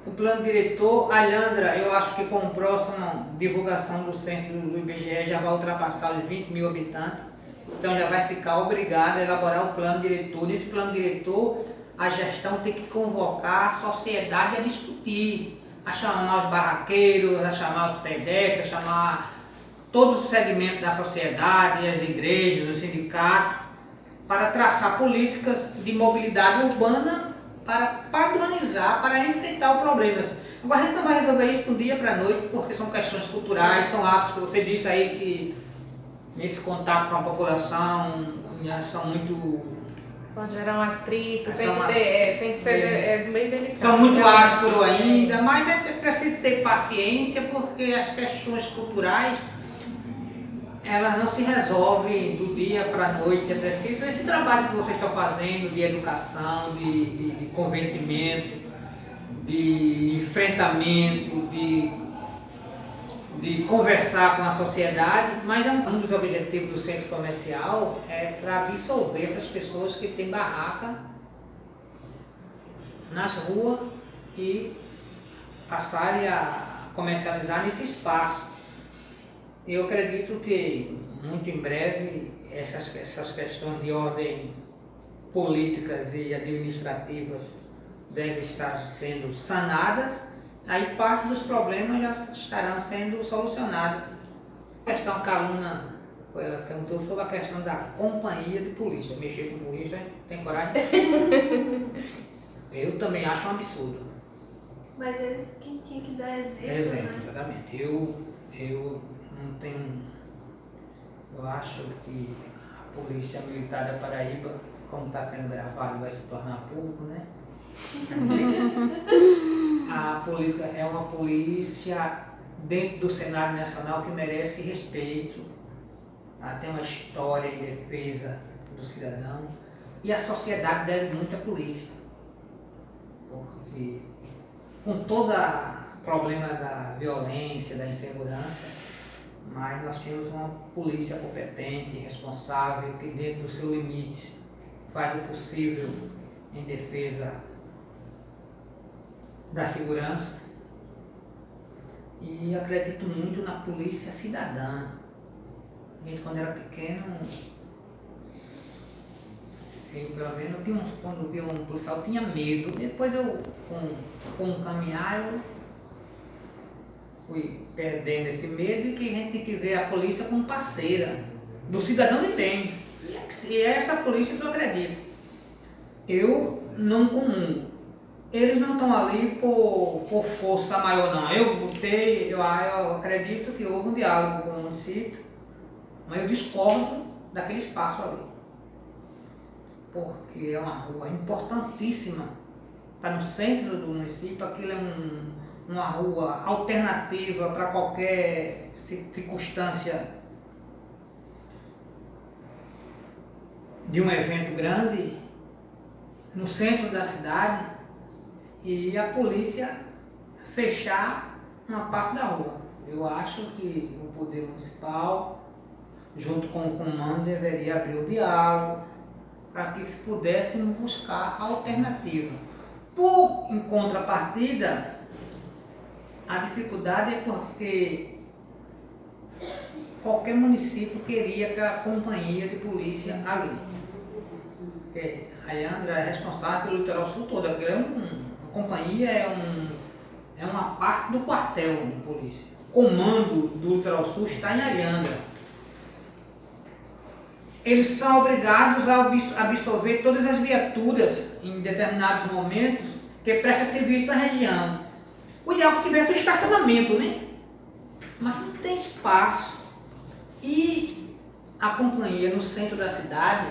o plano diretor, a Ilhandra, eu acho que com a próxima divulgação do censo do IBGE já vai ultrapassar os 20 mil habitantes. Então já vai ficar obrigada a elaborar o plano diretor. Nesse plano diretor, a gestão tem que convocar a sociedade a discutir, a chamar os barraqueiros, a chamar os pedestres, a chamar todos os segmentos da sociedade, as igrejas, os sindicatos, para traçar políticas de mobilidade urbana para padronizar, para enfrentar os problemas. Agora a gente não vai resolver isso de um dia para a noite, porque são questões culturais, são hábitos que você disse aí que nesse contato com a população são muito... Pode gerar um atrito, São tem que ser meio delicado. São muito ásperos ainda, mas é preciso ter paciência, porque as questões culturais elas não se resolvem do dia para a noite. É preciso esse trabalho que vocês estão fazendo de educação, de convencimento, de enfrentamento, de conversar com a sociedade, mas um dos objetivos do centro comercial é para absorver essas pessoas que têm barraca nas ruas e passarem a comercializar nesse espaço. Eu acredito que muito em breve essas questões de ordem políticas e administrativas devem estar sendo sanadas, aí parte dos problemas já estarão sendo solucionados. A questão que a aluna ela perguntou sobre a questão da companhia de polícia. Mexer com polícia, tem coragem? Eu também acho um absurdo. Mas eles quem tinha que dar exemplo, Exemplo, né? exatamente. Eu não tenho... Eu acho que a Polícia Militar da Paraíba, como está sendo gravado, vai se tornar público, né? A polícia é uma polícia dentro do cenário nacional que merece respeito. Ela tem uma história em defesa do cidadão e a sociedade deve muito à polícia. Porque com todo o problema da violência, da insegurança, mas nós temos uma polícia competente, responsável, que dentro do seu limite faz o possível em defesa da segurança. E acredito muito na polícia cidadã. A gente, quando era pequeno, eu pelo menos, quando via um policial, tinha medo. Depois eu, com o caminhar, eu fui perdendo esse medo e que a gente tem que ver a polícia como parceira. Do cidadão ele tem. E é essa polícia que eu acredito. Eu não comungo. Eles não estão ali por força maior, não. Eu acredito que houve um diálogo com o município, mas eu discordo daquele espaço ali. Porque é uma rua importantíssima. Está no centro do município, aquilo é uma rua alternativa para qualquer circunstância de um evento grande, no centro da cidade, e a polícia fechar uma parte da rua. Eu acho que o poder municipal, junto com o comando, deveria abrir o diálogo para que se pudéssemos buscar alternativa. Em contrapartida, a dificuldade é porque qualquer município queria aquela companhia de polícia ali. Porque a Ilhandra é responsável pelo litoral sul todo, porque a companhia é uma parte do quartel de polícia. O comando do litoral sul está em Ilhandra. Eles são obrigados a absorver todas as viaturas em determinados momentos que prestam serviço na região. O ideal que tivesse o estacionamento, né? Mas não tem espaço. E a companhia no centro da cidade,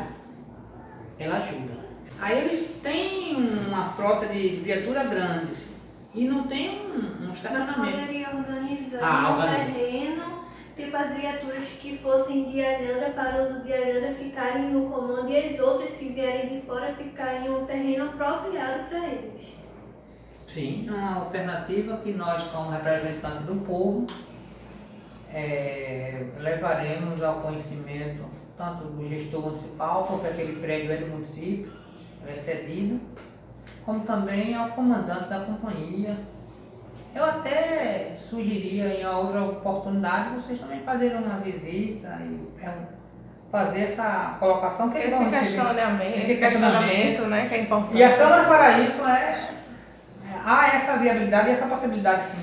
ela ajuda. Aí eles têm uma frota de viaturas grandes e não tem um estacionamento. Mas poderia organizar um terreno, tipo as viaturas que fossem de Ilhandra para uso de Ilhandra ficarem no comando e as outras que vierem de fora ficarem em um terreno apropriado para eles. Sim, uma alternativa que nós, como representantes do povo, levaremos ao conhecimento tanto do gestor municipal, porque aquele prédio é do município, é cedido, como também ao comandante da companhia. Eu até sugeriria em outra oportunidade vocês também fazerem uma visita e fazer essa colocação que esse questionamento, né, que é importante. E a Câmara fará isso, há essa viabilidade e essa possibilidade sim.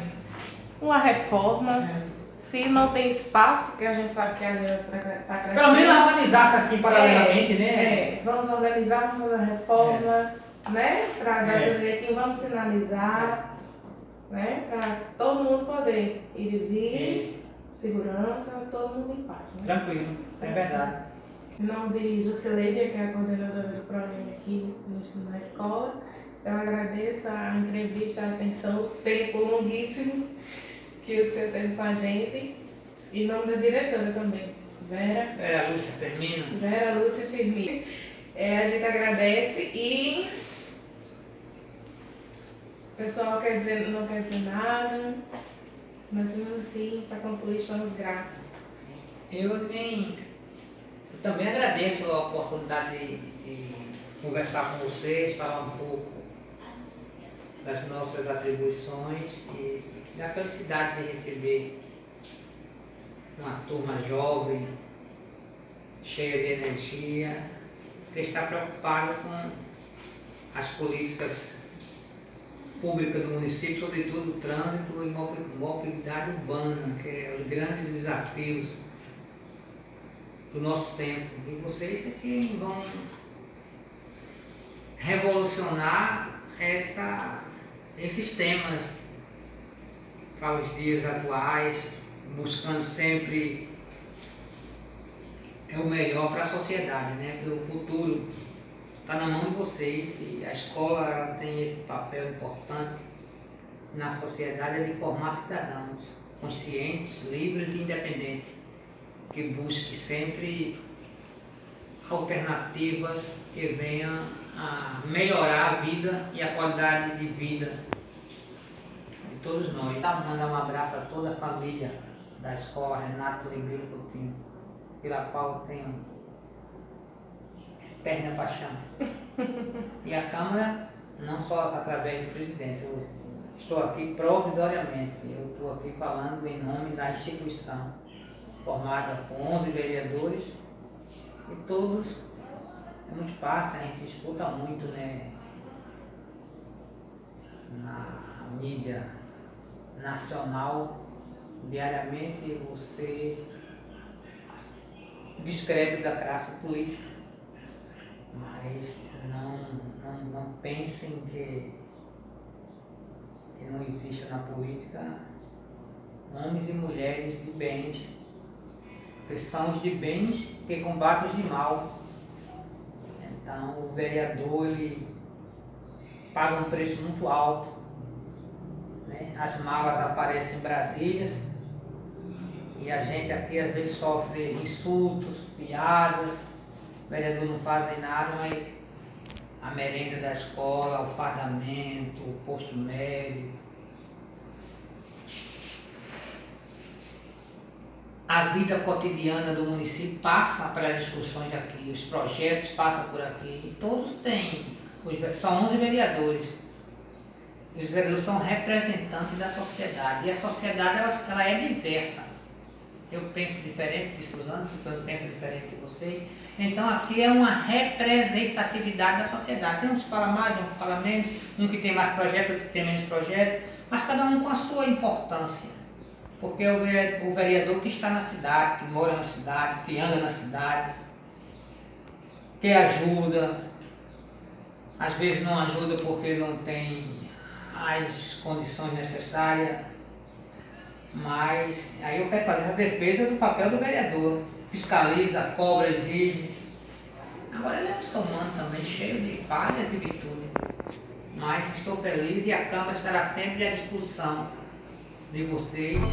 Uma reforma, se não tem espaço, porque a gente sabe que a gente está crescendo. Pelo menos organizar-se assim paralelamente, né? Vamos organizar, vamos fazer uma reforma, né, para dar tudo direitinho, vamos sinalizar, né, para todo mundo poder ir e vir, segurança, todo mundo em paz. Né? Tranquilo, é verdade. Em nome de Jusceleidia, que é a coordenadora do ProUni aqui na escola, eu agradeço a entrevista, a atenção, o tempo longuíssimo que o senhor teve com a gente. E em nome da diretora também, Vera Lúcia Firmino. Vera Lúcia Firmino. A gente agradece e o pessoal não quer dizer nada, mas assim, para concluir, estamos gratos. Eu também agradeço a oportunidade de conversar com vocês, falar um pouco das nossas atribuições e da felicidade de receber uma turma jovem, cheia de energia, que está preocupado com as políticas públicas do município, sobretudo o trânsito e mobilidade urbana, que é os grandes desafios do nosso tempo. E vocês é que vão revolucionar esses temas para os dias atuais, buscando sempre o melhor para a sociedade, né? Porque o futuro está na mão de vocês e a escola ela tem esse papel importante na sociedade de formar cidadãos conscientes, livres e independentes, que busquem sempre alternativas que venham a melhorar a vida e a qualidade de vida de todos nós. Mandar um abraço a toda a família da escola Renato Ribeiro Coutinho, pela qual eu tenho eterna paixão. E a Câmara, não só através do presidente, eu estou aqui provisoriamente, eu estou aqui falando em nome da instituição, formada por 11 vereadores, e todos, é muito fácil, a gente escuta muito, né, na mídia nacional, diariamente, você descrédito da classe política, mas não pensem que não existe na política homens e mulheres de bens, que são os de bens que combatem os de mal. Então o vereador ele paga um preço muito alto, né? As malas aparecem em Brasília e a gente aqui às vezes sofre insultos, piadas, o vereador não faz nada, mas a merenda da escola, o fardamento, o posto médico, a vida cotidiana do município passa pelas discussões aqui, os projetos passam por aqui, e todos têm, são 11 vereadores. E os vereadores são representantes da sociedade, e a sociedade ela é diversa. Eu penso diferente de Suzano, Suzano pensa diferente de vocês. Então aqui é uma representatividade da sociedade. Tem uns que falam mais, uns que falam menos, um que tem mais projeto, outro que tem menos projeto, mas cada um com a sua importância. Porque o vereador que está na cidade, que mora na cidade, que anda na cidade, que ajuda, às vezes não ajuda porque não tem as condições necessárias, mas aí eu quero fazer essa defesa do papel do vereador. Fiscaliza, cobra, exige. Agora ele é um ser humano também, cheio de falhas e virtudes. Mas estou feliz e a Câmara estará sempre à disposição de vocês